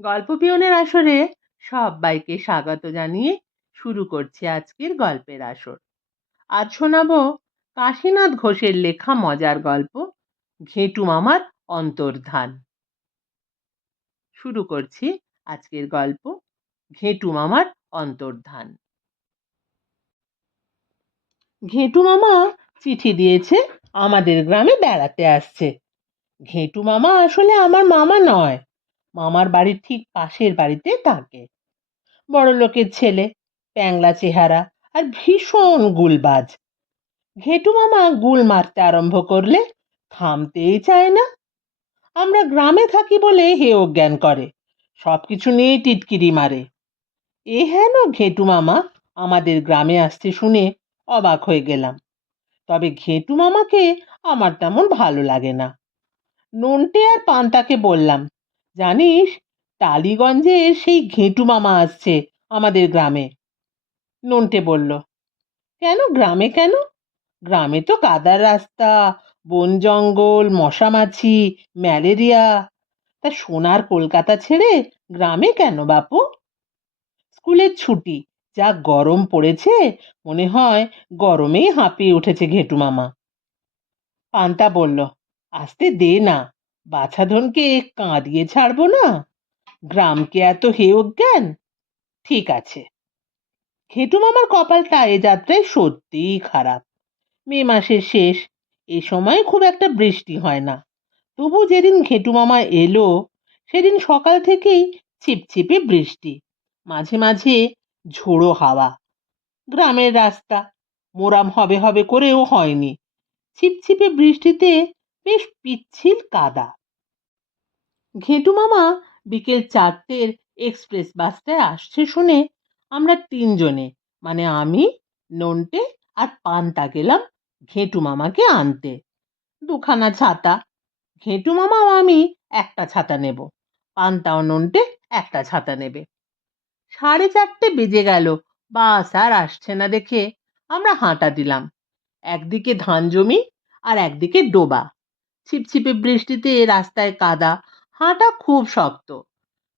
গল্প পিয়নের আসরে সবাইকে স্বাগত জানিয়ে শুরু করছি আজকের গল্পের আসর। আজ শোনাবো কাশীনাথ ঘোষের লেখা মজার গল্প, ঘেটু মামার অন্তর্ধান। শুরু করছি আজকের গল্প, ঘেটু মামার অন্তর্ধান। ঘেটু মামা চিঠি দিয়েছে, আমাদের গ্রামে বেড়াতে আসছে। ঘেটু মামা আসলে আমার মামা নয় মামার বাড়ির ঠিক পাশের বাড়িতে থাকে। বড় লোকের ছেলে, প্যাংলা চেহারা আর ভীষণ গুলবাজ। ঘেটু মামা গুল মারতে আরম্ভ করলে, থামতেই চায় না। আমরা গ্রামে থাকি বলে হে অজ্ঞান করে সব কিছু নিয়ে টিটকিরি মারে। এ হেন ঘেটু মামা আমাদের গ্রামে আসতে শুনে অবাক হয়ে গেলাম। তবে ঘেটু মামাকে আমার তেমন ভালো লাগে না। নন্টে আর পান্তাকে বললাম জানিস, টালিগঞ্জে সেই ঘেঁটু মামা আসছে আমাদের গ্রামে। নন্টে বলল, কেন, গ্রামে কেন? গ্রামে তো কাদার রাস্তা, বন জঙ্গল মশামাছি ম্যালেরিয়া। তা সোনার কলকাতা ছেড়ে গ্রামে কেন বাপু? স্কুলের ছুটি, যা গরম পড়েছে, মনে হয় গরমেই হাঁপিয়ে উঠেছে ঘেটু মামা। পান্তা বলল, আসতে দে না বাছাধনকে কাঁদিয়ে ছাড়বো না। গ্রামকে এত হে অজ্ঞান? ঠিক আছে। ঘেটু মামার কপালটা এ যাত্রায় সত্যিই খারাপ। মে মাসের শেষ, এ সময় খুব একটা বৃষ্টি হয় না। তবু যেদিন ঘেটু মামা এলো, সেদিন সকাল থেকেই ছিপছিপে বৃষ্টি, মাঝে মাঝে ঝোড়ো হাওয়া। গ্রামের রাস্তা মোরাম হবে হবে করেও হয়নি। ছিপছিপে বৃষ্টিতে বেশ পিচ্ছিল কাদা। ঘেটু মামা বিকেল চারটের এক্সপ্রেস বাসটায় আসছে শুনে আমরা তিনজনে মানে আমি, নন্টে আর পান্তা গেলাম ঘেটু মামাকে আনতে। দুখানা ছাতা। ঘেটু মামাও আমি একটা ছাতা নেব। পান্তা ও নন্টে একটা ছাতা নেবে। সাড়ে চারটে বেজে গেল। বাস আর আসছে না দেখে আমরা হাঁটা দিলাম। একদিকে ধান জমি আর একদিকে ডোবা। ছিপছিপে বৃষ্টিতে রাস্তায় কাদা, হাঁটা খুব শক্ত।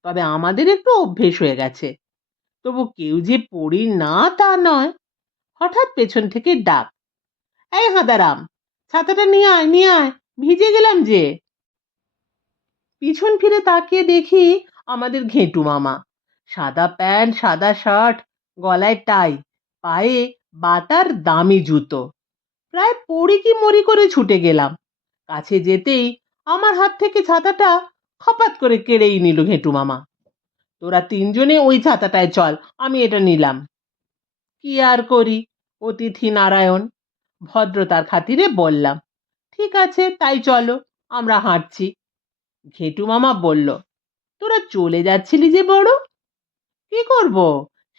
তবে আমাদের একটু অভ্যেস হয়ে গেছে। তবু কেউ যে পড়ি না তা নয়। হঠাৎ পেছন থেকে ডাক, এই হাঁদারাম, ছাতাটা নিয়ে আয় নিয়ে আয়, ভিজে গেলাম যে। পিছন ফিরে তাকিয়ে দেখি আমাদের ঘেঁটু মামা, সাদা প্যান্ট, সাদা শার্ট, গলায় টাই, পায়ে বাটার দামি জুতো। প্রায় পড়ি কি মরি করে ছুটে গেলাম। কাছে যেতেই আমার হাত থেকে ছাতাটা খপাত করে কেড়েই নিল ঘেটু মামা। তোরা তিনজনে ওই ছাতাটায় চল, আমি এটা নিলাম। কি আর করি? অতিথি নারায়ণ ভদ্রতার খাতিরে বললাম। ঠিক আছে, তাই চলো, আমরা হাঁটছি। ঘেটু মামা বলল, তোরা চলে যাচ্ছিলি যে বড়? কি করব?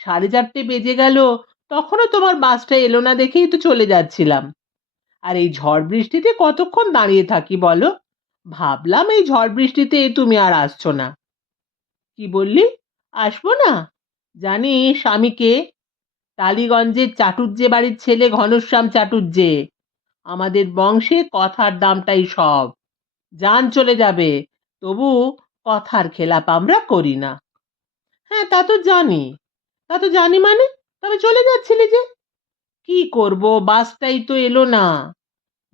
সাড়ে চারটে বেজে গেল, তখনও তোমার বাসটা এলো না দেখেই তো চলে যাচ্ছিলাম। আর এই ঝড় বৃষ্টিতে কতক্ষণ দাঁড়িয়ে থাকি বলো? ভাবলাম এই ঝড় বৃষ্টিতে তুমি আর আসছো না। কি বললি? আসব না? জানিস আমি কে? টালিগঞ্জের চাটুর্যে বাড়ির ছেলে ঘনশ্যাম চাটুর্যে আমাদের বংশে কথার দামটাই সব। যান চলে যাবে, তবু কথার খেলাপ আমরা করি না। হ্যাঁ তা তো জানি। তা তো জানি মানে? তবে চলে যাচ্ছিলি যে। কি করব? বাসটাই তো এলো না।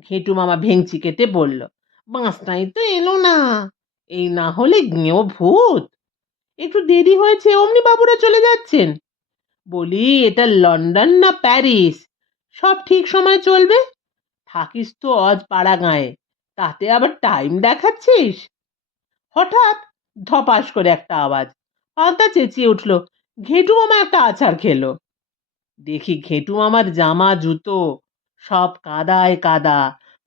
ঘেটু মামা ভেংচি কেটে বলল, বাসটাই তো এলো না। এই না হলে গেঁয়ো ভূত। একটু দেরি হয়েছে, অমনি বাবুরা চলে যাচ্ছেন। বলি, এটা লন্ডন না প্যারিস? সব ঠিক সময় চলবে? থাকিস তো অজ পাড়া গায়ে তাতে আবার টাইম দেখাচ্ছিস? হঠাৎ ধপাস করে একটা আওয়াজ। পান্তা চেঁচিয়ে উঠল, ঘেটু মামা একটা আছাড় খেলো। দেখি ঘেটু মামার জামা, জুতো, সব কাদায় কাদা।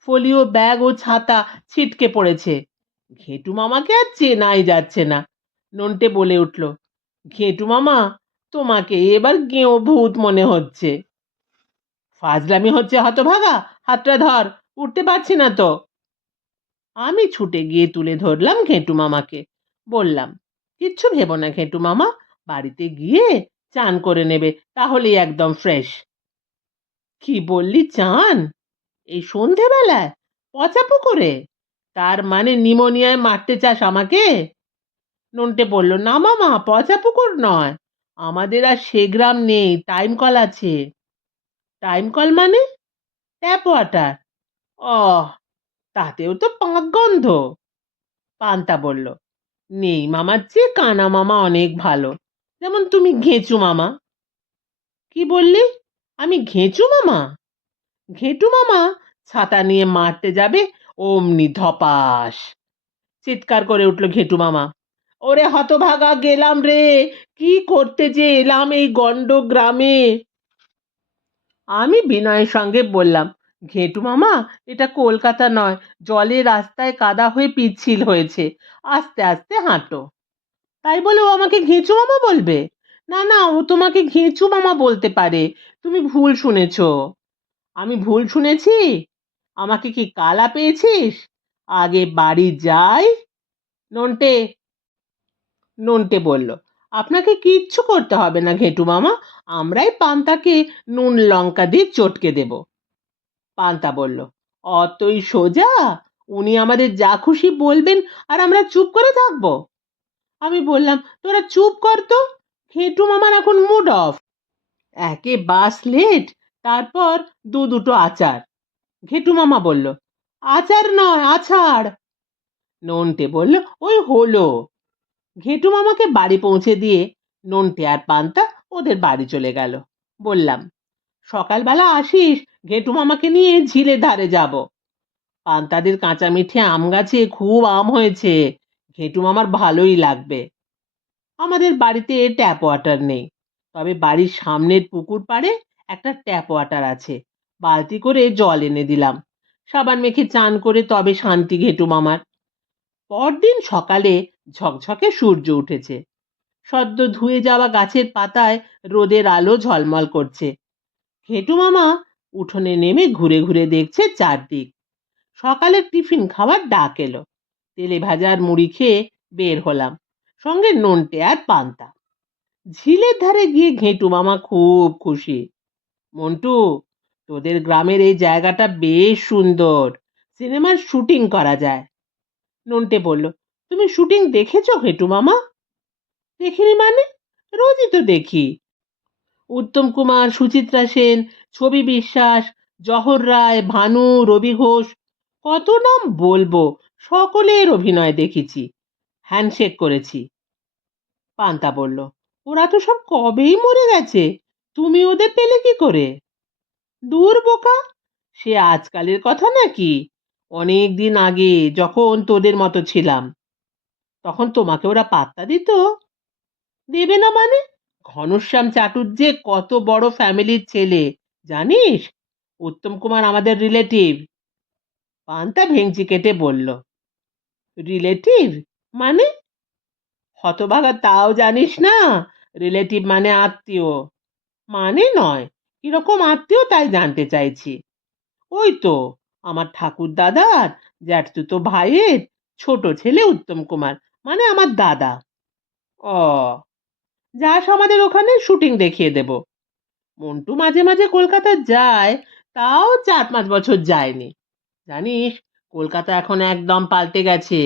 ফলিও ব্যাগ ও ছাতা ছিটকে পড়েছে। ঘেটু মামাকে আর চেনাই যাচ্ছে না। নন্টে বলে উঠল, ঘেটু মামা, তোমাকে এবার গেঁও ভূত মনে হচ্ছে। ফাজলামি হচ্ছে হতভাগা, হাতটা ধর, উঠতে পারছি না তো। আমি ছুটে গিয়ে তুলে ধরলাম ঘেটু মামাকে। বললাম, কিচ্ছু ভেবো না ঘেটু মামা, বাড়িতে গিয়ে চান করে নেবে, তাহলেই একদম ফ্রেশ কি বললি চান? এই সন্ধেবেলায়? পচা পুকুরে তার মানে নিমোনিয়ায় মারতে চাস আমাকে? নন্টে বলল, না মামা পচা পুকুর নয়। আমাদের আর সে গ্রাম নেই, টাইম কল আছে। টাইম কল মানে? Tap water. ও তাতেও তো পাঁক গন্ধ। পান্তা বলল, নেই মামার চেয়ে কানা মামা অনেক ভালো। যেমন তুমি ঘেঁচু মামা। কি বললি? আমি ঘেঁচু মামা? ঘেঁটু মামা ছাতা নিয়ে মারতে যাবে, অমনি ধপাস। চিৎকার করে উঠল ঘেঁটু মামা। ওরে হতভাগা গেলাম রে, কি করতে যে এলাম এই গন্ড গ্রামে আমি বিনয়ের সঙ্গে বললাম, ঘেঁটু মামা, এটা কলকাতা নয় জলে রাস্তায় কাদা হয়ে পিচ্ছিল হয়েছে। আস্তে আস্তে হাঁটো। তাই বলে ও আমাকে ঘেঁচু মামা বলবে? না না, ও তোমাকে ঘেঁচু মামা বলতে পারে। তুমি ভুল শুনেছ। আমি ভুল শুনেছি? আমাকে কি কালা পেয়েছিস? আগে বাড়ি যাই। নন্টে নন্টে বলল, আপনাকে কিচ্ছু করতে হবে না ঘেটু মামা। আমরাই পান্তাকে নুন লঙ্কা দিয়ে চটকে দেব। পান্তা বলল, অতই সোজা? উনি আমাদের যা খুশি বলবেন আর আমরা চুপ করে থাকব। আমি বললাম, তোরা চুপ কর তো। ঘেটু মামার এখন মুড অফ। একে বাস লেট, তারপর দু দুটো আচার। ঘেটু মামা বলল, আচার নয়, আছাড়। নন্টে বলল, ওই হলো। ঘেটু মামাকে বাড়ি পৌঁছে দিয়ে নন্টে আর পান্তা ওদের বাড়ি চলে গেল। বললাম, সকালবেলা আসিস, ঘেটু মামাকে নিয়ে ঝিলে ধারে যাব। পান্তাদের কাঁচা মিঠে আম গাছে খুব আম হয়েছে। ঘেটু মামার ভালোই লাগবে। আমাদের বাড়িতে ট্যাপ ওয়াটার নেই। তবে বাড়ির সামনের পুকুর পাড়ে একটা ট্যাপ ওয়াটার আছে। বালতি করে জল এনে দিলাম। সাবান মেখে চান করে তবে শান্তি ঘেটু মামার। পরদিন সকালে ঝকঝকে সূর্য উঠেছে। সদ্য ধুয়ে যাওয়া গাছের পাতায় রোদের আলো ঝলমল করছে। ঘেটু মামা উঠোনে নেমে ঘুরে ঘুরে দেখছে চারদিক। সকালের টিফিন খাওয়ার ডাক এলো। তেলে ভাজার মুড়ি খেয়ে বের হলাম। সঙ্গে নন্টে আর পান্তা। ঝিলের ধারে গিয়ে ঘেঁটু মামা খুব খুশি। মন্টু, তোদের গ্রামের এই জায়গাটা বেশ সুন্দর। সিনেমার শুটিং করা যায়। নন্টে বলল, তুমি শুটিং দেখেছ ঘেটু মামা? দেখিনি মানে? রোজই তো দেখি। উত্তম কুমার, সুচিত্রা সেন, ছবি বিশ্বাস, জহর রায়, ভানু, রবি ঘোষ, কত নাম বলব? সকলের অভিনয় দেখেছি। হ্যান্ডশেক করেছি। পান্তা বলল, ওরা তো সব কবেই মরে গেছে? তুমি ওদের পেলে কি করে? দূর বোকা, সে আজকালের কথা নাকি? অনেক দিন আগে যখন তোদের মতো ছিলাম, তখন তোমাকে ওরা পাত্তা দিত? দেবে না মানে? ঘনশ্যাম চাটুর্যে কত বড় ফ্যামিলির ছেলে, জানিস? উত্তম কুমার আমাদের রিলেটিভ পান্তা ভেঙচি কেটে বলল রিলেটিভ মানে? হতভাগা তাও জানিস না? রিলেটিভ মানে আত্মীয়। মানে নয়। কীরকম আত্মীয় তাই জানতে চাইছি। ওই তো, আমার ঠাকুর দাদার জ্যাঠতুতো ভাইয়ের ছোট ছেলে উত্তম কুমার মানে আমার দাদা। ও যাস আমাদের ওখানে শুটিং দেখিয়ে দেব। মন্টু মাঝে মাঝে কলকাতা যায়, তাও চার পাঁচ বছর যায়নি। জানিস কলকাতা এখন একদম পাল্টে গেছে।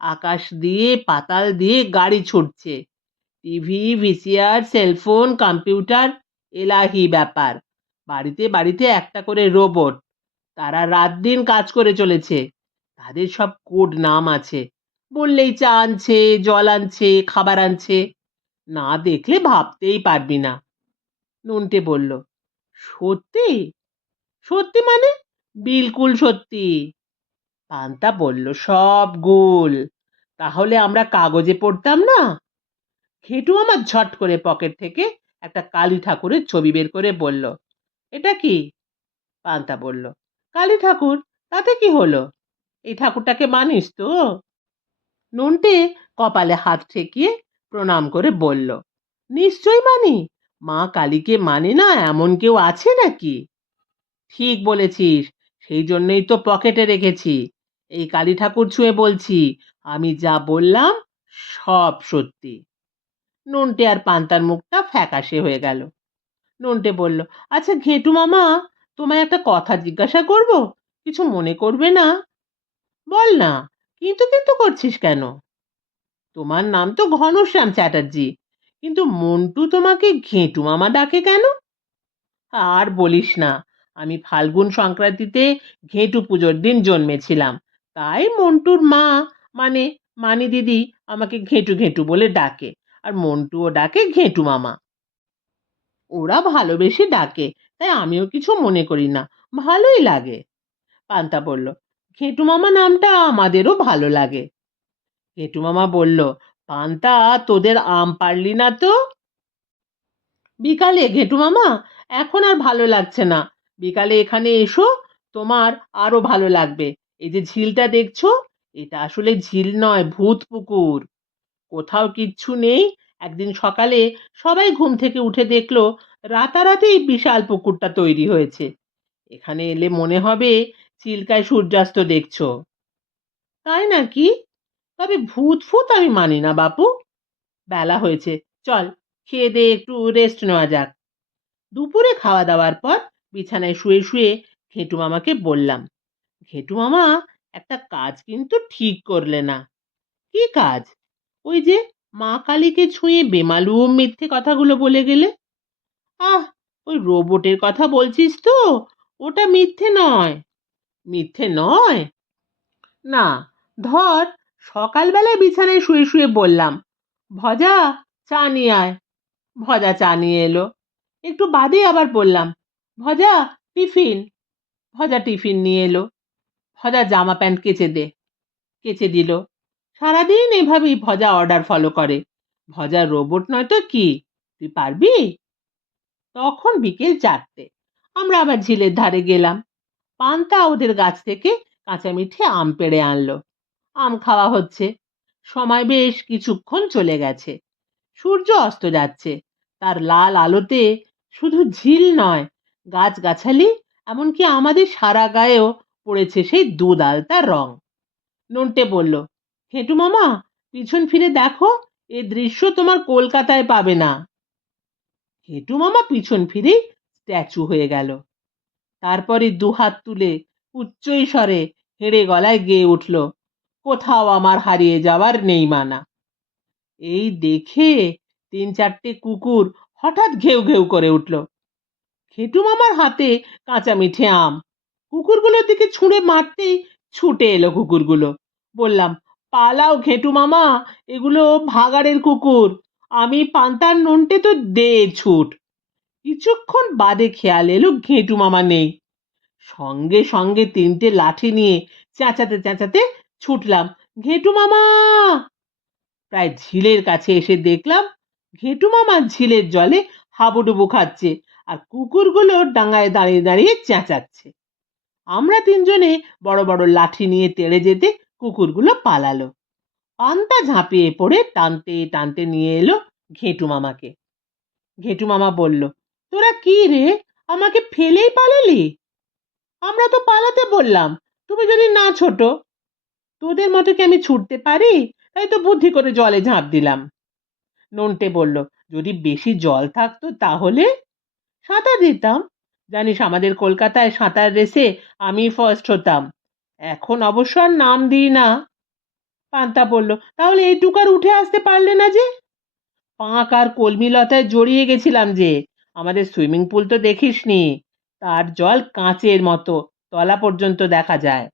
আকাশ দিয়ে, পাতাল দিয়ে গাড়ি ছুটছে। টিভি, ভিসিআর, সেলফোন, কম্পিউটার, এলাহি ব্যাপার। বাড়িতে বাড়িতে একটা করে রোবট। তারা রাত দিন কাজ করে চলেছে। তাদের সব কোড নাম আছে। বললেই চা আনছে, জল আনছে, খাবার আনছে। না দেখলে ভাবতেই পারবি না। নুনটে বলল, সত্যি? সত্যি মানে? বিলকুল সত্যি। পান্তা বলল, সব গোল। তাহলে আমরা কাগজে পড়তাম না? খেটু আমার ঝট করে পকেট থেকে একটা কালী ঠাকুরের ছবি বের করে বলল, এটা কি? পান্তা বলল, কালী ঠাকুর, তাতে কি হলো? এই ঠাকুরটাকে মানিস তো? নন্টে কপালে হাত ঠেকিয়ে প্রণাম করে বলল নিশ্চয় মানি। মা কালীকে মানে না এমন কেউ আছে নাকি? ঠিক বলেছিস, সেই জন্যই তো পকেটে রেখেছি। এই কালী ঠাকুর ছুঁয়ে বলছি, আমি যা বললাম সব সত্যি। নন্টে আর পান্তার মুখটা ফ্যাকাশে হয়ে গেল। নন্টে বলল আচ্ছা ঘেটু মামা, তোমায় একটা কথা জিজ্ঞাসা করব? কিছু মনে করবে না? বল না, কিন্তু কিন্তু করছিস কেন? তোমার নাম তো ঘনশ্যাম চ্যাটার্জি, কিন্তু মন্টু তোমাকে ঘেঁটু মামা ডাকে কেন? আর বলিস না, আমি ফাল্গুন সংক্রান্তিতে ঘেঁটু পুজোর দিন জন্মেছিলাম তাই মন্টুর মা মানে মানি দিদি আমাকে ঘেঁটু ঘেঁটু বলে ডাকে। আর মন্টুও ডাকে ঘেঁটু মামা। ওরা ভালোবেসে ডাকে, তাই আমিও কিছু মনে করি না। ভালোই লাগে। পান্তা বলল, ঘেঁটু মামা নামটা আমাদেরও ভালো লাগে। ঘেঁটু মামা বলল, পান্তা, তোদের আম পারলি না তো? বিকালে, ঘেঁটু মামা, এখন আর ভালো লাগছে না। বিকালে এখানে এসো, তোমার আরও ভালো লাগবে। এই যে ঝিলটা দেখছ, এটা আসলে ঝিল নয়, ভূত পুকুর। কোথাও কিচ্ছু নেই। একদিন সকালে সবাই ঘুম থেকে উঠে দেখল রাতারাতি এই বিশাল পুকুরটা তৈরি হয়েছে। এখানে এলে মনে হবে চিল্কায় সূর্যাস্ত দেখছ। তাই নাকি? তবে ভূত ফুত আমি মানি না, বাপু। বেলা হয়েছে। চল, খেয়ে দিয়ে একটু রেস্ট নেওয়া যাক। দুপুরে খাওয়া দাওয়ার পর বিছানায় শুয়ে শুয়ে ঘেটু মামাকে বললাম ঘেটু মামা একটা কাজ কিন্তু ঠিক করলে না। কি কাজ? ওই যে মা কালীকে ছুঁয়ে বেমালুম মিথ্যে কথাগুলো বলে গেলে? আহ, ওই রোবটের কথা বলছিস তো? ওটা মিথ্যে নয়। মিথ্যে নয়? না, ধর সকালবেলায় বিছানায় শুয়ে শুয়ে বললাম, ভজা, চা নিয়ে আয়। ভজা চা নিয়ে এলো। একটু বাদে আবার বললাম, ভজা, টিফিন। ভজা টিফিন নিয়ে এলো। ভজা জামা প্যান্ট কেচে দে। কেচে দিল। সারাদিন এভাবেই ভজা অর্ডার ফলো করে। ভজা রোবট নয় তো কি? তুই পারবি? তখন বিকেল চারটে। আমরা আবার ঝিলের ধারে গেলাম। পান্তা ওদের গাছ থেকে কাঁচা মিঠে আম পেড়ে আনলো। আম খাওয়া হচ্ছে। সময় বেশ কিছুক্ষণ চলে গেছে। সূর্য অস্ত যাচ্ছে। তার লাল আলোতে শুধু ঝিল নয়, গাছগাছালি, এমনকি আমাদের সারা গায়েও পড়েছে সেই দুধ আলতার রং। নন্টে বলল, হেঁটু মামা, পিছন ফিরে দেখো, এ দৃশ্য তোমার কলকাতায় পাবে না। হেঁটু মামা পিছন ফিরেই স্ট্যাচু হয়ে গেল। তারপরে দুহাত তুলে উচ্চ স্বরে হেঁড়ে গলায় গেয়ে উঠল, কোথাও আমার হারিয়ে যাওয়ার নেই মানা। এই দেখে তিন চারটে কুকুর হঠাৎ ঘেউ ঘেউ করে উঠল। খেটু মামার হাতে কাঁচা মিঠে আম কুকুরগুলোর দিকে ছুঁড়ে মারতেই ছুটে এলো কুকুরগুলো। বললাম, পালাও ঘেটু মামা, এগুলো ভাগাড়ের কুকুর। আমি পান্তার নুনটে তো দে ছুট। কিছুক্ষণ বাদে খেয়াল এলো ঘেটু মামা নেই। সঙ্গে সঙ্গে তিনটে লাঠি নিয়ে চেঁচাতে চেঁচাতে ছুটলাম, ঘেটু মামা! প্রায় ঝিলের কাছে এসে দেখলাম, ঘেটু মামা ঝিলের জলে হাবুডুবু খাচ্ছে আর কুকুরগুলো ডাঙায় দাঁড়িয়ে দাঁড়িয়ে চেঁচাচ্ছে। আমরা তিনজনে বড় বড় লাঠি নিয়ে তেড়ে যেতে কুকুরগুলো পালালো। পান্তা ঝাঁপিয়ে পড়ে টানতে টানতে নিয়ে এলো ঘেঁটু মামাকে। ঘেঁটু মামা বলল, তোরা কি রে? আমাকে ফেলেই পালালি? আমরা তো পালাতে বললাম। তুমি যদি না ছোট, তোদের মতো কি আমি ছুটতে পারি? তাই তো বুদ্ধি করে জলে ঝাঁপ দিলাম। নন্টে বলল, যদি বেশি জল থাকতো তাহলে? সাঁতার দিতাম। জানিস আমাদের কলকাতায় সাঁতার রেসে আমি ফার্স্ট হতাম। এখন অবশ্য নাম দিই না। পান্তা বলল, তাহলে এইটুকার উঠে আসতে পারলে না যে? পাঁক আর কলমিলতায় জড়িয়ে গেছিলাম যে। আমাদের সুইমিং পুল তো দেখিসনি। তার জল কাঁচের মতো, তলা পর্যন্ত দেখা যায়।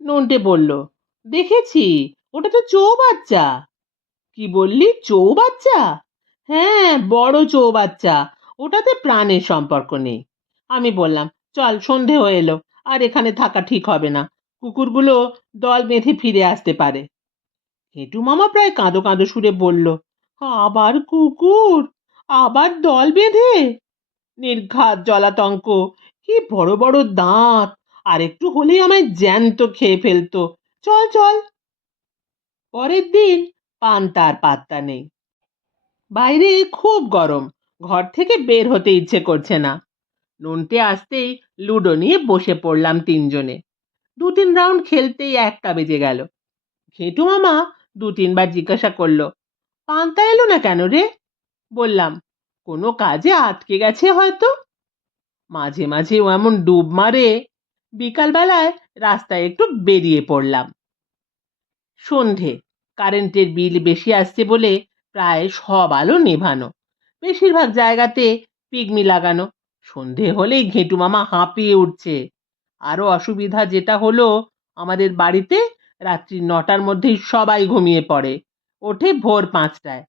নন্টে বলল, দেখেছি, ওটা তো চৌবাচ্চা। কি বললি, চৌবাচ্চা? হ্যাঁ বড় চৌবাচ্চা। ওটাতে প্রাণের সম্পর্ক নেই। আমি বললাম, চল, সন্ধে হয়ে এলো, আর এখানে থাকা ঠিক হবে না। কুকুরগুলো দল বেঁধে ফিরে আসতে পারে। হেঁটু মামা প্রায় কাঁদো কাঁদো সুরে বলল, আবার কুকুর? আবার দল বেঁধে? নির্ঘাত, জলাতঙ্ক, কি বড় বড় দাঁত, আর একটু হলেই আমায় জ্যান্ত খেয়ে ফেলতো। চল চল। পরের দিন পান্তার পাত্তা নেই। বাইরে খুব গরম ঘর থেকে বের হতে ইচ্ছে করছে না। নন্টে আসতেই লুডো নিয়ে বসে পড়লাম তিনজনে। দু তিন রাউন্ড খেলতেই একটা বেজে গেল। ঘেটু মামা দু তিনবার জিজ্ঞাসা করল, পান্তা এলো না কেন রে? বললাম, কোনো কাজে আটকে গেছে হয়তো? মাঝে মাঝে ও এমন ডুব মারে, বিকালবেলায় রাস্তায় একটু বেরিয়ে পড়লাম। সন্ধে, কারেন্টের বিল বেশি আসছে বলে প্রায় সব আলো নেভানো। বেশিরভাগ জায়গাতে পিগমি লাগানো। সন্ধে হলেই ঘেঁটু মামা হাঁপিয়ে উঠছে। আরও অসুবিধা যেটা হলো, আমাদের বাড়িতে রাত্রি নটার মধ্যেই সবাই ঘুমিয়ে পড়ে। ওঠে ভোর পাঁচটায়।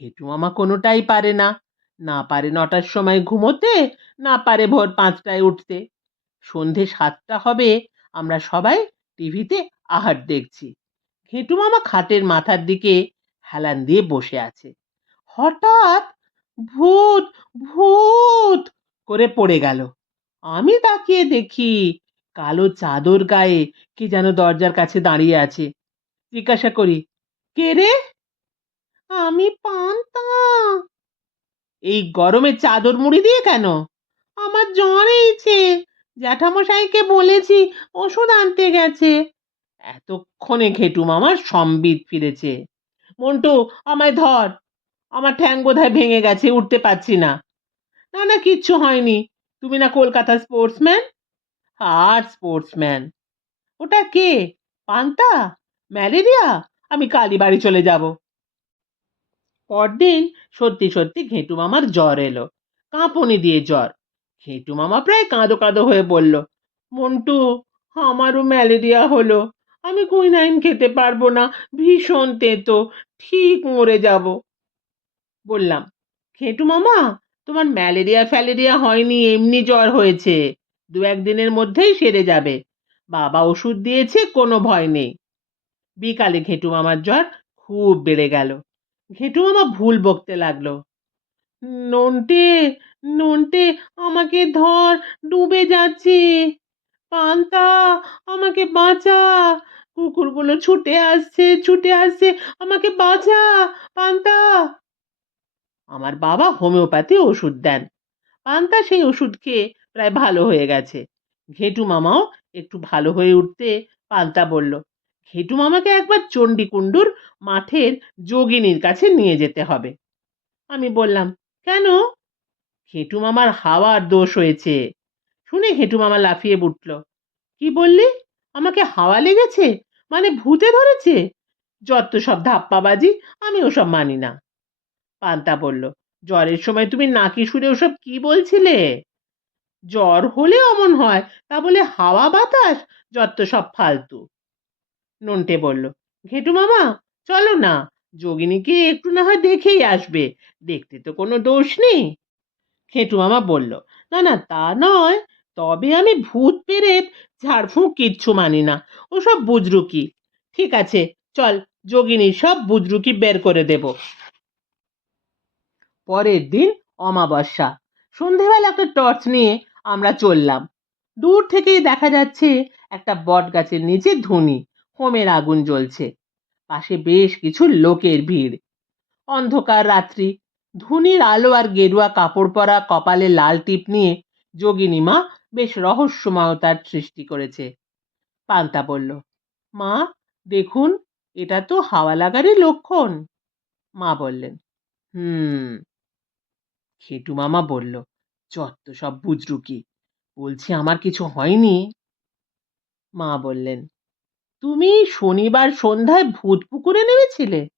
ঘেটু মামা কোনোটাই পারে না। না পারে নটার সময় ঘুমোতে, না পারে ভোর পাঁচটায় উঠতে। সন্ধে সাতটা হবে, আমরা সবাই টিভিতে আহার দেখছি। ঘেটু মামা খাটের মাথার দিকে হেলান দিয়ে বসে আছে। হঠাৎ ভূত ভূত করে পড়ে গেল। আমি তাকিয়ে দেখি কালো চাদর গায়ে কে যেন দরজার কাছে দাঁড়িয়ে আছে। জিজ্ঞাসা করি, কে রে? আমি পান্তা। এই গরমে চাদর মুড়ি দিয়ে কেন? আমার জ্বর এইছে। জ্যাঠামশাইকে বলেছি ওষুধ আনতে গেছে। এতক্ষণে ঘেটু মামার সম্বিত ফিরেছে। মন্টু, আমায় ধর। আমার ঠ্যাং বোধহয় ভেঙে গেছে, উঠতে পারছি না। না না, কিচ্ছু হয়নি। তুমি না কলকাতার স্পোর্টসম্যান? আর স্পোর্টসম্যান। ওটা কে? পান্তা? ম্যালেরিয়া? আমি কালী বাড়ি চলে যাব। পরদিন সত্যি সত্যি ঘেঁটু মামার জ্বর এলো। কাঁপুনি দিয়ে জ্বর। ঘেঁটু মামা প্রায় কাঁদো কাঁদো হয়ে বলল, মন্টু, আমারও ম্যালেরিয়া হলো। আমি কুইনাইন খেতে পারব না, ভীষণ তেতো, ঠিক মরে যাব। বললাম ঘেঁটু মামা, তোমার ম্যালেরিয়া ফ্যালেরিয়া হয়নি, এমনি জ্বর হয়েছে। দু একদিনের মধ্যেই সেরে যাবে। বাবা ওষুধ দিয়েছে, কোনো ভয় নেই। বিকালে ঘেঁটু মামার জ্বর খুব বেড়ে গেল। ঘেঁটু মামা ভুল বকতে লাগল। নন্টে নন্টে, আমাকে ধর, ডুবে যাচ্ছি। পান্তা, আমাকে বাঁচা। কুকুরগুলো ছুটে আসছে ছুটে আসছে, আমাকে বাঁচা, পান্তা। আমার বাবা হোমিওপ্যাথি ওষুধ দেন। পান্তা সেই ওষুধ খেয়ে প্রায় ভালো হয়ে গেছে। ঘেটু মামাও একটু ভালো হয়ে উঠতে পান্তা বলল, ঘেটু মামাকে একবার চণ্ডীকুণ্ডুর মাঠের যোগিনীর কাছে নিয়ে যেতে হবে। আমি বললাম, কেন? ঘেটু মামার হাওয়ার দোষ হয়েছে। শুনে ঘেটু মামা লাফিয়ে উঠল, কি বললি? আমাকে হাওয়া লেগেছে? মানে ভূতে ধরেছে? যত সব ধাপ্পাবাজি, আমি ওসব মানি না। পান্তা বলল, জ্বরের সময় তুমি নাকি সুরে ওসব কি বলছিলে? জ্বর হলে অমন হয়, তা বলে হাওয়া বাতাস যত সব ফালতু। নন্টে বলল, ঘেটু মামা, চলো না, যোগিনীকে একটু না হয় দেখেই আসবে, দেখতে তো কোনো দোষ নেই। ঘেটু মামা বলল, না না, তা নয়, তবে আমি ভূত পেরেত, ঝাড়ফুঁক কিচ্ছু মানি না, ওসব বুজরুকি। ঠিক আছে, চল, যোগিনী সব বুজরুকি বের করে দেব। পরের দিন অমাবস্যা। সন্ধেবেলা একটা টর্চ নিয়ে আমরা চললাম। দূর থেকেই দেখা যাচ্ছে একটা বট গাছের নিচে ধুনি, হোমের আগুন জ্বলছে। পাশে বেশ কিছু লোকের ভিড়। অন্ধকার রাত্রি, ধুনির আলো আর গেরুয়া কাপড় পরা কপালে লাল টিপ নিয়ে যোগিনী মা বেশ রহস্যময়তার সৃষ্টি করেছে। পান্তা বলল, মা, দেখুন, এটা তো হাওয়া লাগারই লক্ষণ। মা বললেন, হুম। খেটু মামা বলল যত সব বুজরুকি। বলছি, আমার কিছু হয়নি? মা বললেন, তুমি শনিবার সন্ধ্যায় ভূত পুকুরে নেমেছিলে?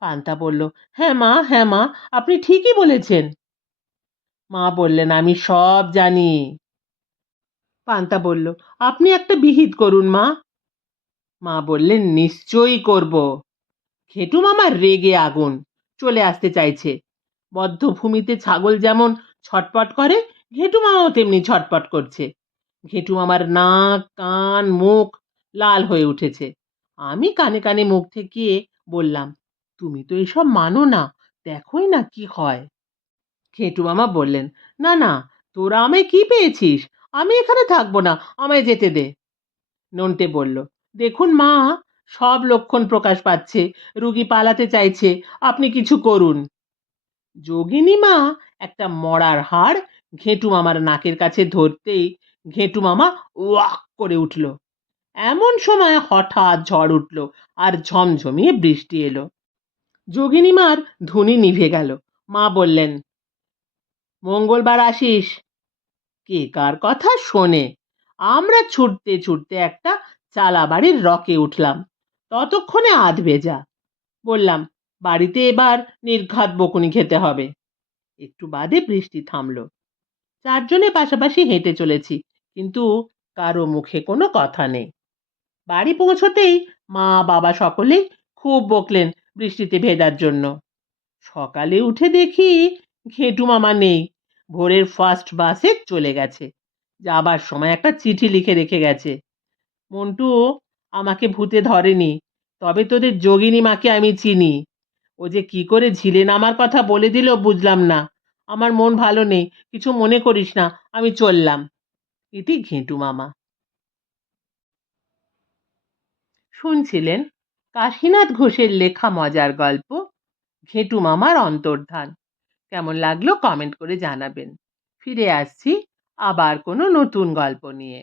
পান্তা বলল হ্যাঁ মা হ্যাঁ মা, আপনি ঠিকই বলেছেন। মা বললেন, আমি সব জানি। পান্তা বলল, আপনি একটা বিহিত করুন মা। মা বললেন, নিশ্চয়ই করব। ঘেটু মামা রেগে আগুন, চলে আসতে চাইছে। বদ্ধভূমিতে ছাগল যেমন ছটপট করে ঘেটু মামাও তেমনি ছটপট করছে। ঘেটু মামার নাক, কান, মুখ লাল হয়ে উঠেছে। আমি কানে কানে মুখ ঠেকিয়ে বললাম, তুমি তো এসব মানো না, দেখোই না কি হয়। ঘেটু মামা বললেন, না না, তোরা আমায় কি পেয়েছিস? আমি এখানে থাকব না, আমায় যেতে দে। নন্টে বলল, দেখুন মা, সব লক্ষণ প্রকাশ পাচ্ছে, রুগী পালাতে চাইছে, আপনি কিছু করুন। যোগিনী মা একটা মরার হাড় ঘেঁটু মামার নাকের কাছে ধরতেই ঘেঁটু মামা ওয়াক করে উঠল। এমন সময় হঠাৎ ঝড় উঠল আর ঝমঝমিয়ে বৃষ্টি এলো। যোগিনী মার ধুনি নিভে গেল। মা বললেন, মঙ্গলবার আসিস? কে কার কথা শোনে? আমরা ছুটতে ছুটতে একটা চালা বাড়ির রকে উঠলাম। ততক্ষণে আধ ভেজা। বললাম বাড়িতে এবার নির্ঘাত বকুনি খেতে হবে। একটু বাদে বৃষ্টি থামলো। চারজনে পাশাপাশি হেঁটে চলেছি, কিন্তু কারও মুখে কোনো কথা নেই। বাড়ি পৌঁছতেই মা, বাবা সকলেই খুব বকলেন বৃষ্টিতে ভেজার জন্য। সকালে উঠে দেখি ঘেটু মামা নেই। ভোরের ফার্স্ট বাসে চলে গেছে। যাবার সময় একটা চিঠি লিখে রেখে গেছে। মন্টু, আমাকে ভূতে ধরেনি, তবে তোদের যোগিনী মাকে আমি চিনি। ও যে কি করে ঝিলে নামার কথা বলে দিল বুঝলাম না। আমার মন ভালো নেই, কিছু মনে করিস না, আমি চললাম। এটি ঘেঁটু মামা। শুনছিলেন কাশীনাথ ঘোষের লেখা মজার গল্প? ঘেঁটু মামার অন্তর্ধান। কেমন লাগল কমেন্ট করে জানাবেন। ফিরে আসছি আবার কোনো নতুন গল্প নিয়ে।